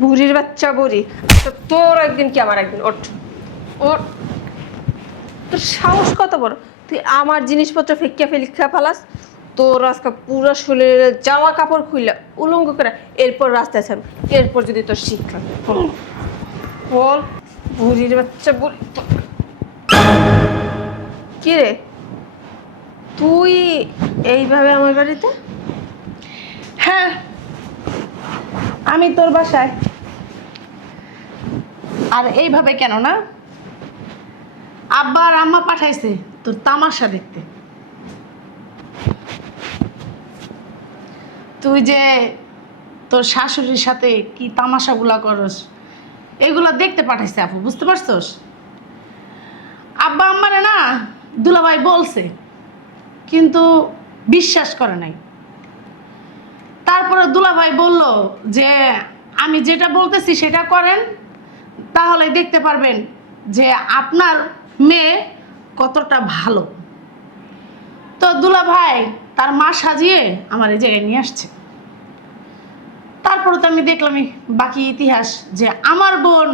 বুড়ির বাচ্চা বুড়ি। তো তোর একদিন কি আমার একদিন। ওঠ ওঠ। তোর সাহস কত বড়, তুই আমার জিনিসপত্র ফেকিয়া ফেলিখা ফালাস। তোর আজকে পুরো শরীরের জামা কাপড় খুইলা উলঙ্গ করে এরপর রাস্তায় ছাড়ব। এরপর যদি তোর শিক্ষা বল। বুড়ির বাচ্চা বুড়ি। কি রে তুই এইভাবে আমার বাড়িতে? হ্যাঁ, আমি তোর বাসায়। আর এইভাবে কেন না, আব্বা আর আম্মা পাঠাইছে তোর তামাশা দেখতে। তুই যে তোর শাশুড়ির সাথে কি তামাশাগুলা করস এগুলা দেখতে পাঠাইছে আপু, বুঝতে পারছস? আব্বা আম্মারে না দুলাভাই বলছে, কিন্তু বিশ্বাস করে নাই। তারপরে দুলাভাই বলল যে আমি যেটা বলতেছি সেটা করেন, তাহলে দেখতে পারবেন যে আপনার মেয়ে কতটা ভালো। তো দুলাভাই তার মা সাজিয়ে আমার এই জায়গায় নিয়ে আসছে। তারপরে তো আমি দেখলাম বাকি ইতিহাস, যে আমার বোন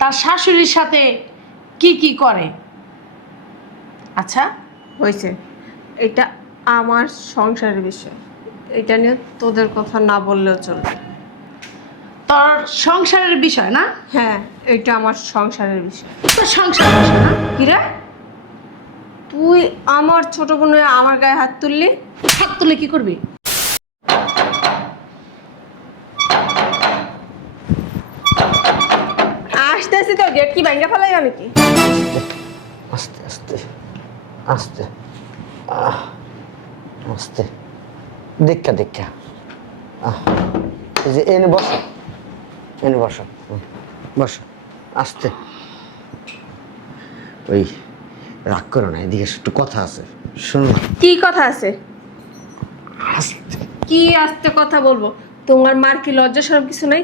তার শাশুড়ির সাথে কি কি করে। আচ্ছা, হয়েছে, এটা আমার সংসারের বিষয়, এটা নিয়ে তোদের কথা না বললেও চলবে। তোর সংসারের বিষয় না? হ্যাঁ, এটা আমার সংসারের বিষয়। তোর সংসারের বিষয় না? কিরা, তুই আমার ছোট বোন হয়ে আমার গায়ে হাত তুললি? হাত তুলে কি করবি? আসতে আসতে তো গেট কি ভাঙ্গা ফেলাই নাকি? আস্তে আস্তে আস্তে আস্তে, দেখা দেখা। এই যে এনে বসো, এনে বসো, বসো আস্তে। ওই রাগ করো না, এদিকে একটু কথা আছে, শোনো না। কি কথা আছে? আস্তে। কি আস্তে কথা বলবো? তোমার মার কি লজ্জা সরম কিছু নাই?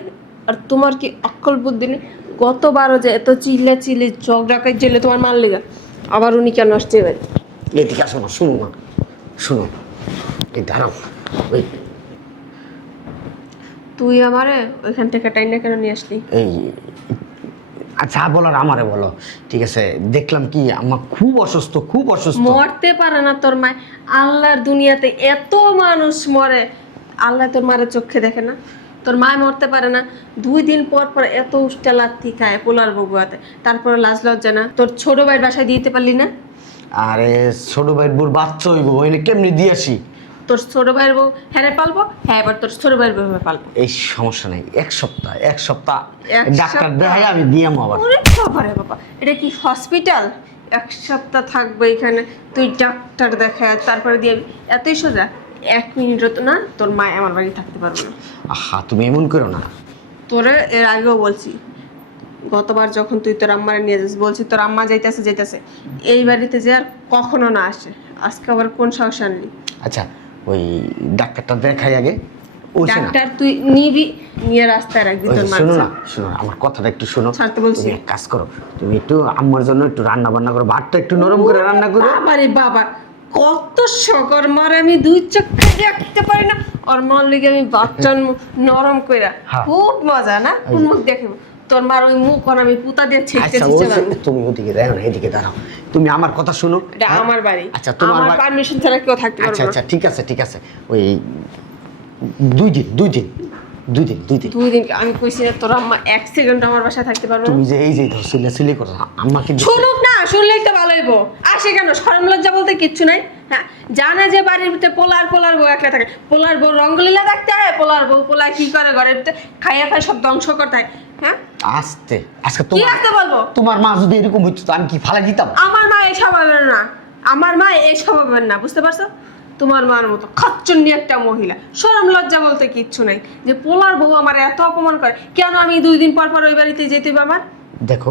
আর তোমার কি অক্কল বুদ্ধি নেই? গতবারও যে এত চিল্লা চিল্লি ঝগড়া করে জেলে তোমার মার লেগা, আবার উনি কেন আসছে এবার? এদিকে আসো না, শুনো না, শুনো। এই দাঁড়াও, ওই তুই আমারে ওইখান থেকে টাইনা কেন নিয়ে আসলি? এই আচ্ছা বলার আমারে বলো, ঠিক আছে? দেখলাম কি আমার খুব অসুস্থ, খুব অসুস্থ। মরতে পারে না তোর মা? আল্লাহর দুনিয়াতে এত মানুষ মরে, আল্লাহ তোর মারে চোখে দেখে না? তোর মা মরতে পারে না? 2 দিন পর পর এত উষ্টা লাথি খায় পোলার বগুয়াতে, তারপরে লাজ লজ্জা না? তোর ছোট ভাইয়ের বাসায় দিতে পারলি না? আরে ছোট ভাইয়ের বোর বাচ্চা হইব, ওইনে কেমনি দিয়ে আসি? তোর ছোট ভাইয়ের বউ হ্যাঁ পালবো, হ্যাঁ এবার তোর ছোট ভাইয়ের বউ পালবো। এই সমস্যা নেই, এক সপ্তাহ এক ডাক্তার সপ্তাহ? দেখাই আমি দিয়াম আবার। ওরে বাবারে বাবা, এটা কি হসপিটাল? 1 সপ্তাহ থাকবে এখানে, তুই ডাক্তার দেখায় তারপরে দিয়ে এতই সোজা? 1 মিনিটও তো না তোর মা আমার বাড়ি থাকতে পারবে না। আহা তুমি এমন করো না। তোরে এর আগেও বলছি, গতবার যখন তুই তোর আম্মারে নিয়ে যাস বলছি তোর আম্মা যাইতেছে যাইতেছে, এই বাড়িতে যে আর কখনো না আসে। আজকে আবার কোন সাহস আনলি? আচ্ছা ওই ডাক্তারটা দেখাই আগে। ওই শোনো না, ডাক্তার তুই নিবি, নিয়ে রাস্তায় রাখবি ওই তোর মা। শোনো না, শোনো না, আমার কথাটা একটু শোনো। ছাড়তে বলছি। তুমি এক কাজ করো, তুমি একটু আম্মার জন্য একটু রান্না বান্না করো, ভাতটা একটু নরম করে রান্না করো। বাবারে বাবা, কত শকর মার আমি 2 চোখে দেখতে পারি না, ওর মার লেগে আমি বাচ্চার মুখ নরম কইরা। হ্যাঁ। খুব মজা না? কোন মুখ দেখাবো তোর মার? ওই মুখ আর আমি পুতা দিয়ে ছেঁচতে আচ্ছা ছেঁচতে। তুমি ওদিকে দাঁড়াও না, এদিকে দাঁড়াও। তুমি আমার কথা শোনো। এটা হ্যাঁ? আমার বাড়ি, আচ্ছা তোমার আমার পারমিশন ছাড়া কেউ থাকতে পারবে আচ্ছা না। আচ্ছা ঠিক আছে ঠিক আছে। ওই 2 দিন 2 দিন 2 দিন 2 দিন 2 দিন আমি কইছি না তোর আম্মা 1 সেকেন্ড আমার বাসায় থাকতে পারবে না? তুমি যে এই যে ধর সিলে করো আম্মাকে শুনুক না, শুনলেই তো ভালো হইব। আসে কেন? শরম লজ্জা বলতে কিচ্ছু নাই। হ্যাঁ, জানে যে বাড়ির ভিতরে পোলার বউ একলা থাকে, পোলার বউ রঙ্গলীলা দেখতে হয়, পোলার বউ পোলা কি করে ঘরের ভিতরে খাইয়া খাই সব ধ্বংস করতে হয়। হ্যাঁ, আস্তে আজকে কি আসতে বলবো? তোমার মা যদি এরকম হইতো তো আমি কি ফালা দিতাম? আমার মা এই স্বভাবের না, আমার মা এই স্বভাবের না, বুঝতে পারছো? তোমার মার মতো খচ্চন্ডি একটা মহিলা, শরম লজ্জা বলতে কিচ্ছু নাই। যে পোলার বউ আমার এত অপমান করে, কেন আমি 2 দিন পর পর ওই বাড়িতে যেতে হবে আমার? দেখো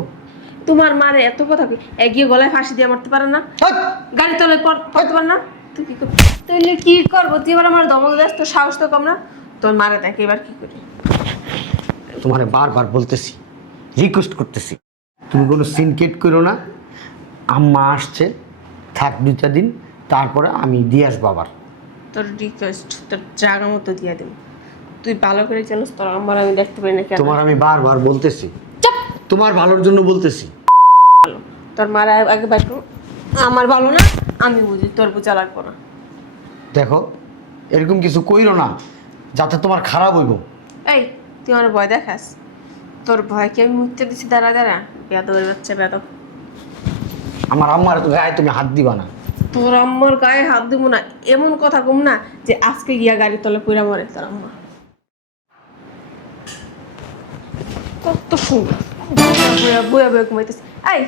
তোমার মারে এত কথা কি এগিয়ে গলায় ফাঁসি দিয়ে মারতে পারে না? ওই, গাড়ি তলে পড়তে পার না? তুই কি করবি? তুই কি করবো? তুই এবার আমার দমক দেশ, তোর সাহস তো কম না? তোর মারে দেখ এবার কি করি। তোমারে বারবার বলতেছি, রিকোয়েস্ট করতেছি, তুমি কোনো সিনকেট করো না। আম্মা আসছে, থাক 2টা দিন, তারপরে আমি দিয়ে আসবো আবার। তোর রিকোয়েস্ট তোর জায়গা মতো দিয়ে দেবো। তুই ভালো করে জানিস তোর আমার আমি দেখতে পাই না কেন? তোমার আমি বারবার বলতেছি, চাপ! তোমার ভালোর জন্য বলতেছি। ভালো তোর মার আগে বাইক আমার ভালো না, আমি বুঝি, তোর বোঝা লাগবো না। দেখো এরকম কিছু কইরো না যাতে তোমার খারাপ হইব। এই তুই আমার ভয় দেখাস? তোর ভয় কি আমি মুহূর্তে দিছি দাঁড়া দাঁড়া? বেদবের বাচ্চা বেদব। আমার আম্মার তো গায়ে তুমি হাত দিবা না। তোর আম্মার গায়ে হাত দিব না এমন কথা কম না যে আজকে গিয়া গাড়ি তলে পুরা মরে তোর আম্মা। কত সুন্দর বুয়া বুয়া বুয়া ঘুমাইতেছে। এই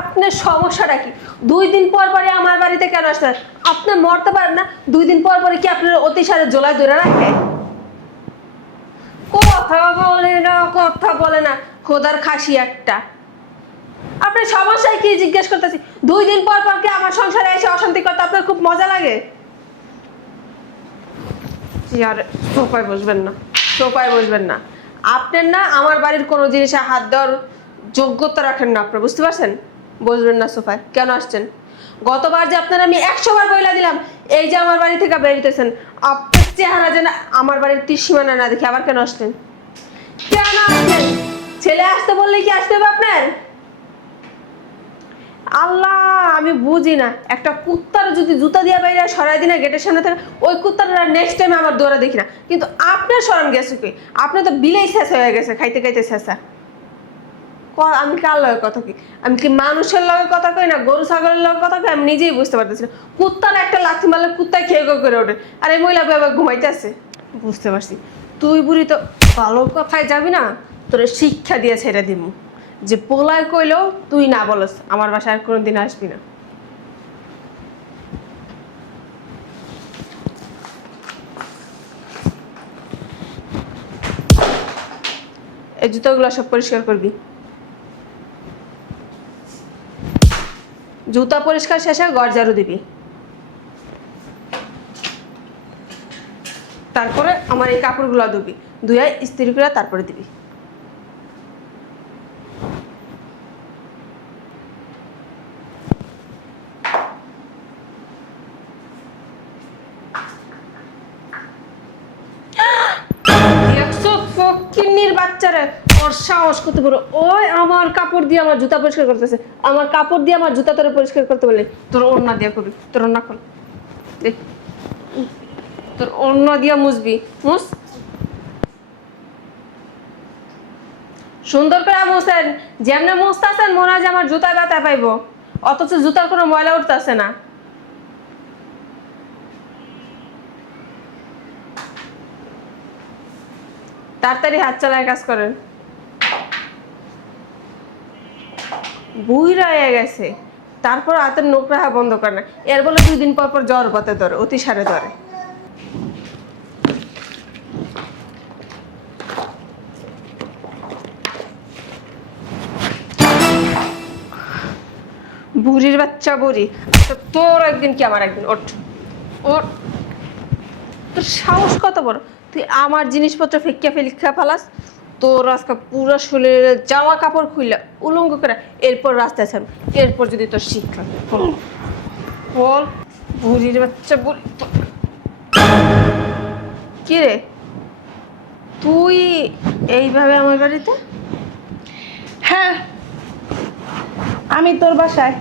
আপনার সমস্যাটা কি? 2 দিন পর পরে আমার বাড়িতে কেন আসতেন? আপনি মরতে পারেন না? 2 দিন পর পরে কি আপনার অতিসারে জোলায় ধরে রাখে? কথা বলে না, কথা বলে না, খোদার খাসি একটা। আপনার সমস্যায় কি জিজ্ঞেস করতেছি? 2 দিন পর পর কি আমার সংসারে এসে অশান্তি করতে আপনার খুব মজা লাগে? আর সোফায় বসবেন না, সোফায় বসবেন না। আপনার না আমার বাড়ির কোনো জিনিসে হাত দেওয়ার যোগ্যতা রাখেন না আপনি, বুঝতে পারছেন? বসবেন না সোফায়। কেন আসছেন? গতবার যে আপনার আমি 100 বার বইলা দিলাম এই যে আমার বাড়ি থেকে বেরিতেছেন, আপনার চেহারা যেন আমার বাড়ির ত্রিসীমানা না দেখে আবার কেন আসছেন? কেন আসছেন? ছেলে আসতে বললে কি আসতে হবে আপনার? আল্লাহ, আমি বুঝি না, একটা কুত্তার যদি জুতা দিয়া বাইরে সরাই দিনা গেটের সামনে থেকে, ওই কুত্তাটা নেক্সট টাইম আমার দৌড়া দেখি না। কিন্তু আপনার শরম গেছে কি? আপনি তো বিলেই শেষ হয়ে গেছে, খাইতে খাইতে শেষা। আমি কার লগে কথা কি? আমি কি মানুষের লগে কথা কই না গরু ছাগলের লগে কথা কই? আমি নিজেই বুঝতে পারতেছি না। কুত্তার একটা লাথি মারলে কুত্তায় খেয়ে করে ওঠে, আর এই মহিলা বাবা ঘুমাইতে আছে। বুঝতে পারছি তুই বুড়ি তো ভালো কথায় যাবি না, তোর শিক্ষা দিয়ে ছেড়ে দিব যে পোলায় কইলেও তুই না বলস আমার বাসায় আর কোনোদিন আসবি না। এই জুতোগুলো সব পরিষ্কার করবি। জুতা পরিষ্কার শেষে ঘর ঝাড়ু দিবি। তারপরে আমার এই কাপড়গুলো ধুবি, ধুয়ে ইস্ত্রি করে তারপরে দিবি। ফকিন্নির বাচ্চারে, ওর সাহস কত বড়! ওই আমার কাপড় দিয়ে আমার জুতা পরিষ্কার করতেছে, আমার কাপড় দিয়ে আমার জুতা তোরে পরিষ্কার করতে বলে। তোর ওড়না দিয়া করবি, তোর ওড়না খোল, দেখ তোর ওড়না দিয়া মুছবি, মুছ সুন্দর করে মুছেন। যেমনে মুছতেছেন মনে হয় যে আমার জুতায় ব্যথা পাইব, অথচ জুতার কোনো ময়লা উঠতেছে না। তাড়াতাড়ি হাত চালায় কাজ করেন। বুইরা হয়ে গেছে, তারপর হাতের নখ রাখা বন্ধ করে না। এর বলে 2 দিন পর পর জ্বর বাতে ধরে, অতিসারে ধরে। বুড়ির বাচ্চা বুড়ি, তোর একদিন কি আমার একদিন। ওঠ ওঠ, তোর সাহস কত বড়! তুই আমার জিনিসপত্র ফেকিয়া ফেলিখা ফেলাস। তোর আজকে পুরো শরীরে জামা কাপড় খুইলা উলঙ্গ করে এরপর রাস্তায় ছাড়ব। এরপর যদি তোর শিক্ষা বল, বুড়ির বাচ্চা বুড়ি। কি রে তুই এইভাবে আমার বাড়িতে? হ্যাঁ, আমি তোর বাসায়।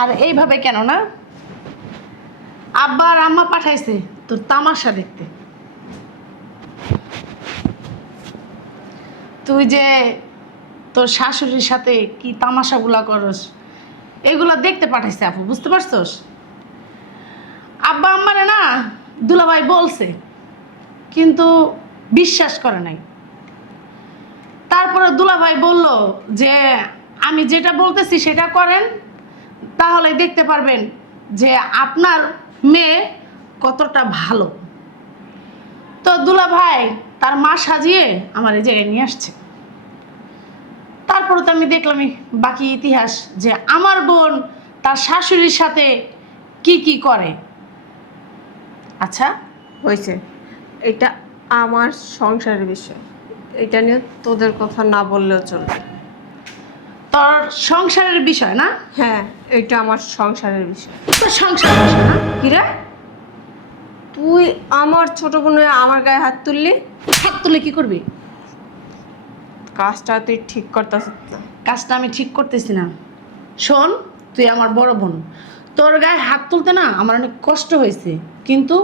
আর এইভাবে কেন না, আব্বা আর আম্মা পাঠাইছে তোর তামাশা দেখতে। তুই যে তোর শাশুড়ির সাথে কি তামাশাগুলা করস, এগুলা দেখতে পাঠাইছে আপু, বুঝতে পারছস? আব্বা আম্মারে না দুলাভাই বলছে, কিন্তু বিশ্বাস করে নাই। তারপরে দুলাভাই বলল যে আমি যেটা বলতেছি সেটা করেন, তাহলে দেখতে পারবেন যে আপনার মেয়ে কতটা ভালো। তো দুলাভাই তার মা সাজিয়ে আমার এই জায়গায় নিয়ে আসছে। তারপরে তো আমি দেখলামই বাকি ইতিহাস, যে আমার বোন তার শাশুড়ির সাথে কি কি করে। আচ্ছা হয়েছে, এটা আমার সংসারের বিষয়, এটা নিয়ে তোদের কথা না বললেও চলবে। তোর সংসারের বিষয় না? হ্যাঁ, এটা আমার সংসারের বিষয়। তোর সংসারের বিষয় না? কিরে তুই তুই আমার ছোট বোনের আমার গায়ে হাত তুললি, হাত তুলে কি করবি? কাজটা তুই ঠিক করতেছিস না। কাজটা আমি ঠিক করতেছি না। শোন, তুই আমার বড় বোন, তোর গায়ে হাত তুলতে না আমার অনেক কষ্ট হয়েছে, কিন্তু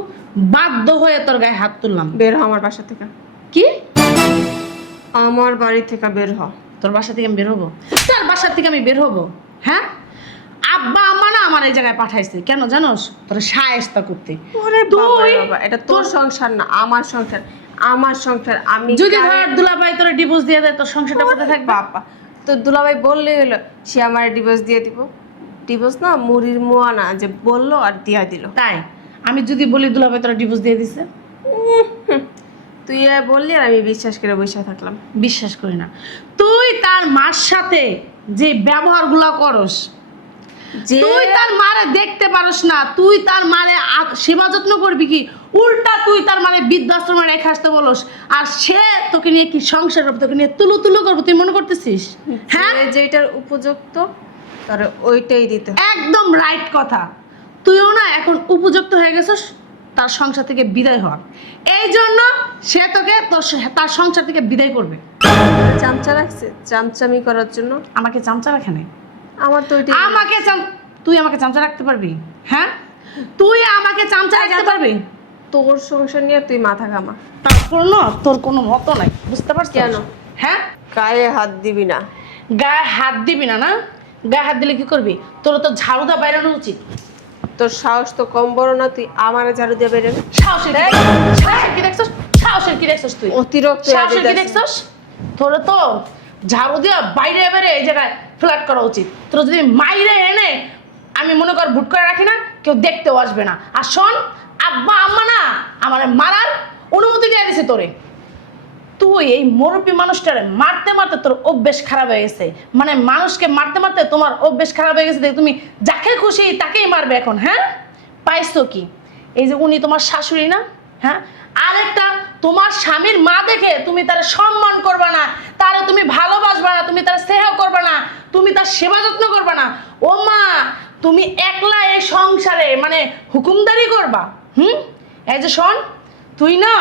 বাধ্য হয়ে তোর গায়ে হাত তুললাম। বের হ আমার বাসা থেকে, কি? আমার বাড়ি থেকে বের হ। তোর বাসা থেকে আমি বের হবো? তোর বাসা থেকে আমি বের হবো? হ্যাঁ, আব্বা আম্মা না আমার এই জায়গায় পাঠাইছে, কেন জানোস? তোর শায়েস্তা করতে। ওরে তুই বাবা, এটা তোর সংসার না, আমার সংসার। আমার সংসার আমি যদি ধর দুলাভাই তোর ডিভোর্স দিয়ে দেয়, তোর সংসারটা কোথায় থাকবে? বাবা, তো দুলাভাই বললেই হলো সে আমার ডিভোর্স দিয়ে দিব। ডিভোর্স না, মুড়ির মোয়া না যে বললো আর দিয়া দিল। তাই আমি যদি বলি দুলাভাই তোর ডিভোর্স দিয়ে দিছে? তুই বললি আর আমি বিশ্বাস করে বসে থাকলাম। বিশ্বাস করি না। তুই তার মার সাথে যে ব্যবহারগুলো করস, যে তুই তার মারে দেখতে পারস না, তুই তার মারে সেবা যত্ন করবি কি? উল্টা তুই তার মারে বৃদ্ধাশ্রমে রেখে আসতে বলস, আর সে তোকে নিয়ে কি সংসার করবে, তোকে নিয়ে তুলু তুলু করবো, তুই মনে করতেছিস? হ্যাঁ, যেটার উপযুক্ত তার ওইটাই দিতে হয়। একদম রাইট কথা। তুইও না এখন উপযুক্ত হয়ে গেছিস তার সংসার থেকে বিদায় হওয়ার, এই জন্য সে তোকে তার সংসার থেকে বিদায় করবে। চামচা রাখছে চামচামি করার জন্য। আমাকে চামচা রাখে নাই। আমার তো ওইটাই তুই আমাকে চামচা রাখতে পারবি? হ্যাঁ, তুই আমাকে চামচা রাখতে পারবি? তোর সংসার নিয়ে তুই মাথা ঘামা। তারপর না তোর কোনো মতো নাই, বুঝতে পারছিস? কেন? হ্যাঁ, গায়ে হাত দিবি না। গায়ে হাত দিবি না? না, গায়ে হাত দিলে কি করবি? তোর তো ঝাড়ুদা বাইরানো উচিত। তোর সাহস তো কম বড় না, তুই আমারে ঝাড়ু দিয়ে বেরোবি। সাহসের কি দেখছস? সাহসের কি দেখছস তুই? অতিরিক্ত সাহসের কি দেখছস? তোর তো ঝাড়ু দিয়া বাইরে বেরে এই জায়গায় ফ্ল্যাট করা উচিত। তোর যদি মাইরে এনে আমি মনে কর ভুট করে রাখি না, কেউ দেখতেও আসবে না। আর শোন, আব্বা আম্মা না আমার মারার অনুমতি দিয়ে দিছে তোরে। তুই এই মুরব্বী মানুষটারে মারতে মারতে তোর অভ্যেস খারাপ হয়ে গেছে, মানে মানুষকে মারতে মারতে তোমার অভ্যেস খারাপ হয়ে গেছে। তুমি যাকে খুশি তাকেই মারবে এখন। হ্যাঁ, পাইছো কি? এই যে উনি তোমার শাশুড়ি না? হ্যাঁ, আরেকটা তোমার স্বামীর মা দেখে তুমি তার সম্মান করবা না, তারে তুমি ভালোবাসবা না, তুমি তার স্নেহ করবা না, তুমি তার সেবা যত্ন করবা না। ও মা, তুমি একলা এই সংসারে মানে হুকুমদারি করবা? এই যে শোন, তুই না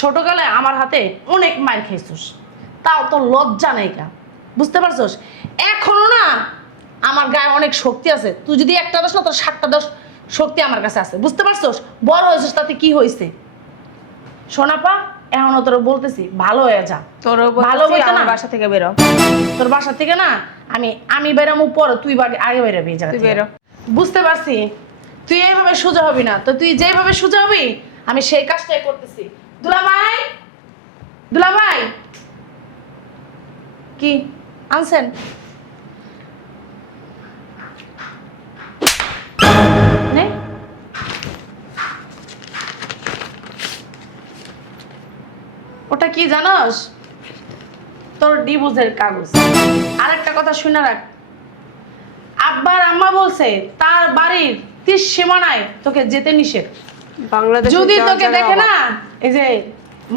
ছোটকালে আমার হাতে অনেক মার খেয়েছিস, তাও তো লজ্জা নেই কা, বুঝতে পারছস? এখনো না আমার গায়ে অনেক শক্তি আছে। তুই যদি একটা দোষ না, তোর 7টা দোষ শক্তি আমার কাছে আছে, বুঝতে পারছস? বড় হয়েছিস তাতে কি হয়েছে? সোনাপা, এখনো তোর বলতেছি ভালো হয়ে যা। তোর ভালো হইতো না, বাসা থেকে বেরো। তোর বাসা থেকে না আমি বেরামু পর, তুই আগে বেরাবি এই জায়গা তুই থেকে। বেরো। বুঝতে পারছি তুই এইভাবে সোজা হবি না, তো তুই যেভাবে সোজা হবি আমি সেই কাজটাই করতেছি। দুলাভাই, দুলাভাই, কি আনছেন? নে, ওটা কি জানোস? তোর ডিভোর্সের কাগজ। আর একটা কথা শুনে রাখ, আব্বার আম্মা বলছে তার বাড়ির 30 সীমানায় তোকে যেতে নিষেধ। বাংলাদেশ যদি তোকে দেখে না, এই যে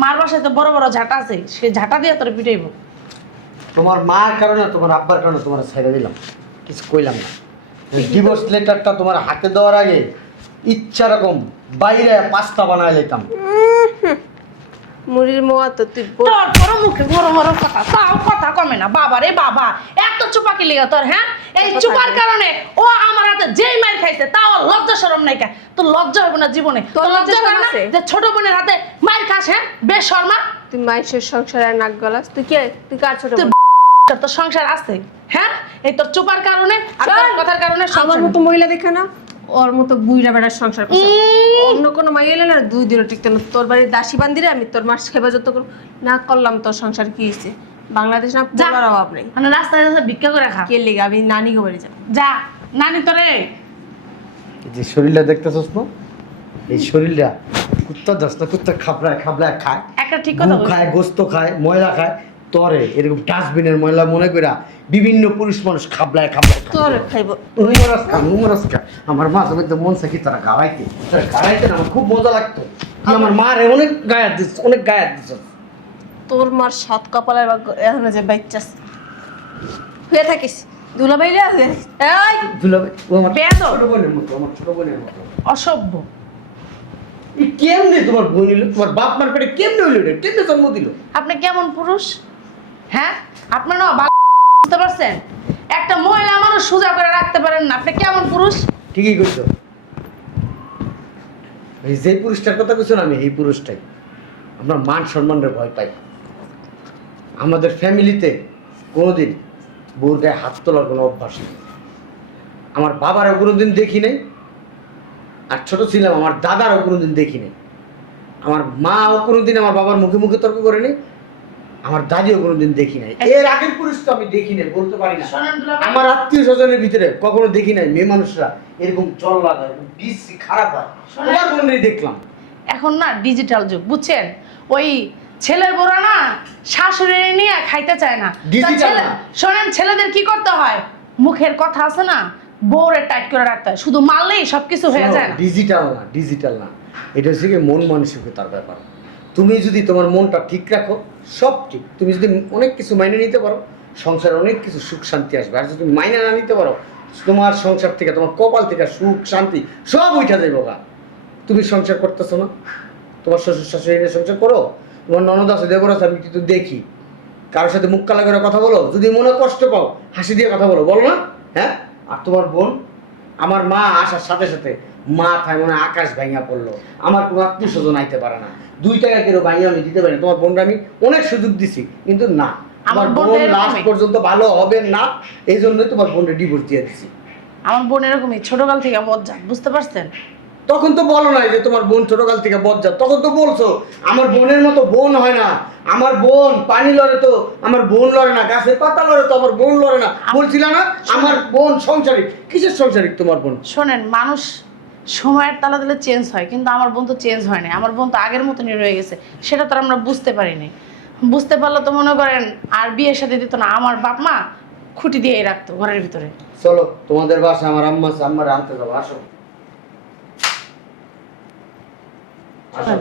মার বাসায় তো বড় বড় ঝাঁটা আছে, সে ঝাঁটা দিয়ে তোর পিটাইব। তোমার মার কারণে তোমার আব্বার কারণে তোমার ছেড়ে দিলাম, কিছু কইলাম না। ডিভোর্স লেটারটা তোমার হাতে দেওয়ার আগে ইচ্ছা রকম বাইরে পাস্তা বানায় লেতাম। মুড়ির মোয়া তো তুই তোর বড় মুখে বড় বড় কথা, তাও কথা কমে না। বাবা রে বাবা, এত চুপাকি লিগা তোর? হ্যাঁ, এই চুপার কারণে ও আমার হাতে যেই মার খাইছে, তাও লজ্জা শরম নাই কা? তোর লজ্জা হবে না জীবনে? তোর লজ্জা করে না যে ছোট বোনের হাতে মার খাস? হ্যাঁ, বেশ শর্মা। তুই মাইশের সংসারে নাক গলাস। তুই কে? তুই কার ছোট বোন? তোর সংসার আছে? হ্যাঁ, এই তোর চুপার কারণে আর তোর কথার কারণে আমার মতো মহিলা দেখে না, ওর মতো বুইড়া বেড়ার সংসার করছে। অন্য কোনো মাইয়া এলে না 2 দিনও টিকতে না। তোর বাড়ির দাসী বান্দিরে আমি তোর মাস সেবা যত না করলাম, তোর সংসার কি হয়েছে? বাংলাদেশ না পড়ার অভাব নেই, মানে রাস্তায় রাস্তায় ভিক্ষা করে খা। কে লিগা? আমি নানি গো বাড়ি যাব। যা নানি তোরে। এই যে শরীরটা দেখতেছস না, এই শরীরটা কুত্তা দশ না, কুত্তা খাবড়ায় খাবড়ায় খায়, একটা ঠিক কথা বলছিস। খায়, গোস্ত খায়, ময়লা খায়। তরে এরকম ডাস্টবিনের ময়লা মনে কইরা বিভিন্ন পুরুষ মানুষ খাবলায় খাবলায় তোর খাইব। উমরস্কা আমার মা তুমি তো মন চাকি তারা গাড়াইতে, তারা গাড়াইতে না আমার খুব মজা লাগতো। তুই আমার মারে অনেক গায়ে দিস, অনেক গায়ে দিস। তোর মার 7 কপালের এখন যে বাইচাস হয়ে থাকিস দুলাভাইলা হয়ে। এই দুলাভাই ও আমার বেয়াদব। ছোট বোনের মতো, আমার ছোট বোনের মতো। অসভ্য। এই কেমনে তোমার বোন হইলো? তোমার বাপ মার পেটে কেমনে হইলো এটা? কেমনে জন্ম দিল? আপনি কেমন পুরুষ? হ্যাঁ, আপনার না ভালো বুঝতে পারছেন? একটা মহিলা মানুষ সোজা করে রাখতে পারেন না, আপনি কেমন পুরুষ? ঠিকই কইছো। এই যে পুরুষটার কথা কইছো না, আমি এই পুরুষটাই। আমরা মান সম্মানের ভয় পাই। আমাদের ফ্যামিলিতে কোনোদিন বউর গায়ে হাত তোলার কোনো অভ্যাস নেই। আমার বাবারও কোনোদিন দেখি নাই, আর ছোট ছিলাম আমার দাদারও কোনোদিন দেখি নাই। আমার মাও কোনোদিন আমার বাবার মুখে মুখে তর্ক করেনি, আমার দাদিও কোনোদিন দেখি নাই। এর আগের পুরুষ তো আমি দেখি নাই, বলতে পারি না। শোনেন দুলাভাই, আমার আত্মীয় স্বজনের ভিতরে কখনো দেখি নাই মেয়ে মানুষরা এরকম জল লাগায়, বিশ্রী খারাপ হয়। তোমার মনে দেখলাম। এখন না ডিজিটাল যুগ, বুঝছেন? ওই ছেলের বড় না শাশুড়ি নিয়ে খাইতে চায় না। তা Digital না। শোনেন, ছেলেদের কি করতে হয়? মুখের কথা আছে না, বউরে টাইট করে রাখতে হয়, শুধু মারলেই সবকিছু হয়ে যায় না। ডিজিটাল না, ডিজিটাল না, এটা হচ্ছে কি মন মানসিকতার ব্যাপার। তুমি যদি তোমার মনটা ঠিক রাখো, সব ঠিক। তুমি যদি অনেক কিছু মাইনে নিতে পারো, সংসারে অনেক কিছু সুখ শান্তি আসবে। আর যদি মাইনে না নিতে পারো, তোমার সংসার থেকে, তোমার কপাল থেকে সুখ শান্তি সব উঠা যাবে গা। তুমি সংসার করতেছো না, তোমার শ্বশুর শাশুড়ি নিয়ে সংসার করো, তোমার ননদ আছে, দেবর আছে, আমি কিন্তু দেখি কারোর সাথে মুখ কালা করে কথা বলো, যদি মনে কষ্ট পাও হাসি দিয়ে কথা বলো, বলো না? হ্যাঁ। আর তোমার বোন, আমার মা আসার সাথে সাথে মাথায় মনে হয় আকাশ ভাঙা পড়লো। আমার কোনো আত্মীয় স্বজন আইতে পারে না, 2 টাকা কেউ ভাঙিয়ে আমি দিতে পারি না। তোমার বোনটা আমি অনেক সুযোগ দিছি, কিন্তু না, আমার আমার বোন বোন এরকমই। লাস্ট পর্যন্ত ভালো হবে না, এই জন্যই তোমার বোনটা ডিভোর্স দিয়ে দিছি। আমার বোন এরকমই, ছোটকাল থেকে বজ্জাত, বুঝতে পারছেন? তখন তো বলো নাই যে তোমার বোন ছোটকাল থেকে বজ্জাত, তখন তো বলছো আমার বোনের মতো বোন হয় না, আমার বোন পানি লড়ে তো আমার বোন লড়ে না, গাছের পাতা লড়ে তো আমার বোন লড়ে না, বলছিল না? আমার বোন সংসারিক। কিসের সংসারিক তোমার বোন? শোনেন, মানুষ সময়ের তালে তালে চেঞ্জ হয়, কিন্তু আমার বোন তো চেঞ্জ হয় না। আমার বোন তো আগের মতনই রয়ে গেছে, সেটা তো আর আমরা বুঝতে পারিনি। বুঝতে পারলে তো মনে করেন আর বিয়ের সাথে দিত না, আমার বাপ মা খুঁটি দিয়েই রাখতো ঘরের ভিতরে। চলো তোমাদের বাসা, আমার আম্মা আছে, আম্মারে আনতে যাবো। আসো আসো।